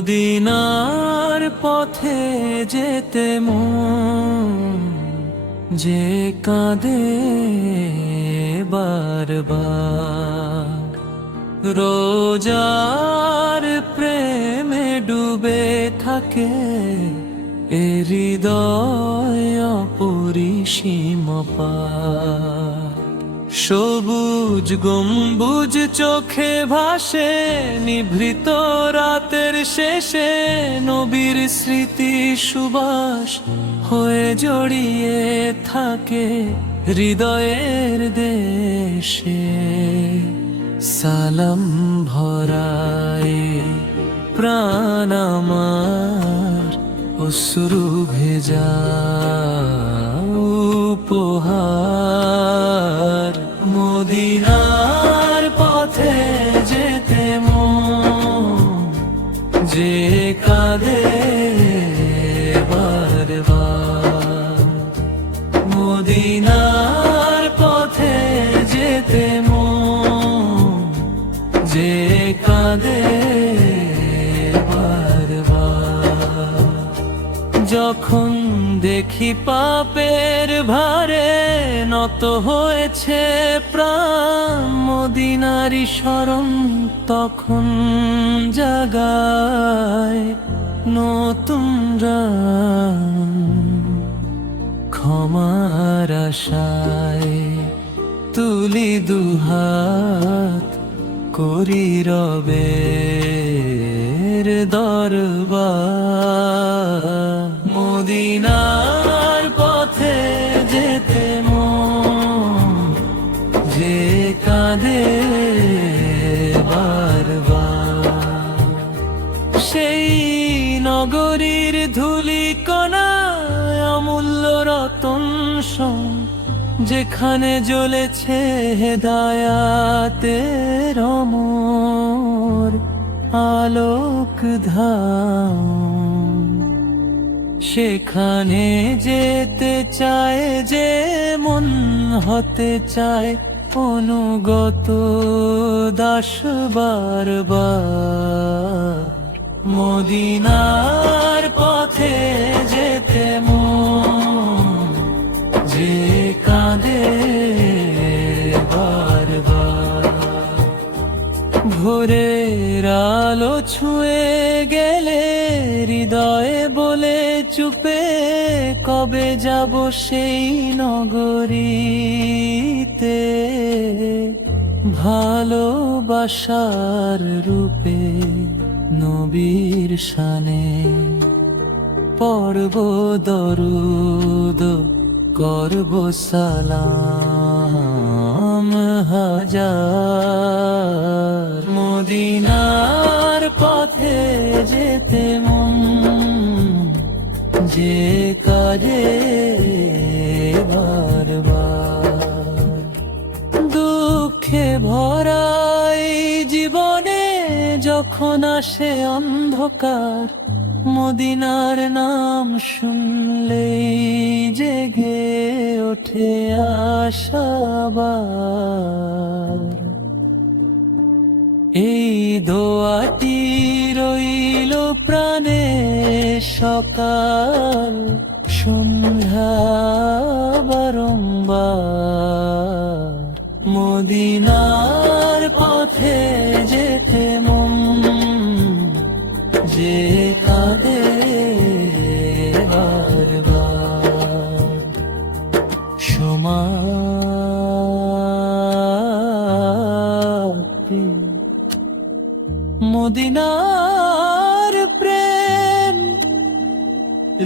মদিনার পথে যেতে মন যে কাঁদে বারবার, রোজার প্রেমে ডুবে থাকে এ হৃদয় অপরিসীম পার। সবুজ গম্বুজ চোখে ভাসে নিভৃত রাতের শেষে, নবীর স্মৃতি সুবাস হয়ে জড়িয়ে থাকে হৃদয়ের দেশে। সালাম ভরায় প্রাণ আমার অশ্রু ভেজা উপহার। মদিনার পথে যেতে মন যে কাঁদে বারবার, মদিনার পথে যেতে মন যে কাঁদে বারবার। যখন দেখি পাপের ভারে নত হয়েছে প্রাণ, মদিনারি স্মরণ তখন জাগায় নতুন রান। ক্ষমার আশায় তুলি দুহাত করি রবের দরবার। মদিনার পথে যেতে মন যে কাঁদে বারবার, সেই নগরীর ধূলিকণায় অমূল্য রতন সোম, যেখানে জ্বলেছে হেদায়াতের অমর আলোক ধাম। সেখানে যেতে চায় যে মন, হতে চায় অনুগত দাস বারবার। মদিনার পথে যেতে মন যে কাঁদে বারবার। ভোরের আলো ছুঁয়ে গেলে হৃদয়ে বলে চুপে, কবে যাব সেই নগরীতে ভালোবাসার রূপে নবীর শানে পড়ব দরুদ করব সালাম হাজার। মদিনার পথে যেতে মন যে কাঁদে বারবার। দুঃখে ভরাই জীবনে যখন আসে অন্ধকার, মদিনার নাম শুনলেই জেগে ওঠে আশাবার। এই দোয়াটি রইল প্রাণে সকাল সন্ধ্যা বারংবার। মদিনার পথে যেতে মন যে কাঁদে বারবার। সমাপ্তি মদিনার প্রেম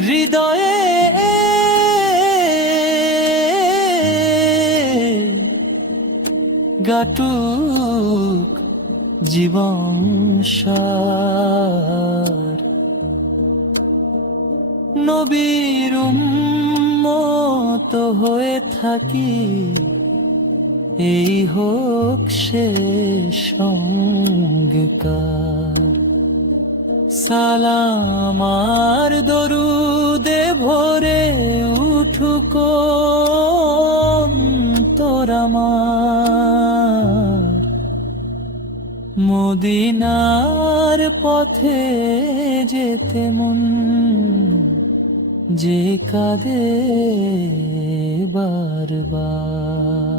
হৃদয়ে গাটুক জীবন সার। নবীর উম্মত হয়ে থাকি, এই হোক শেষ সঙ্গকার। সালাম আর দরুদ মদিনার পথে যেতে মন যে কাঁদে বারবার।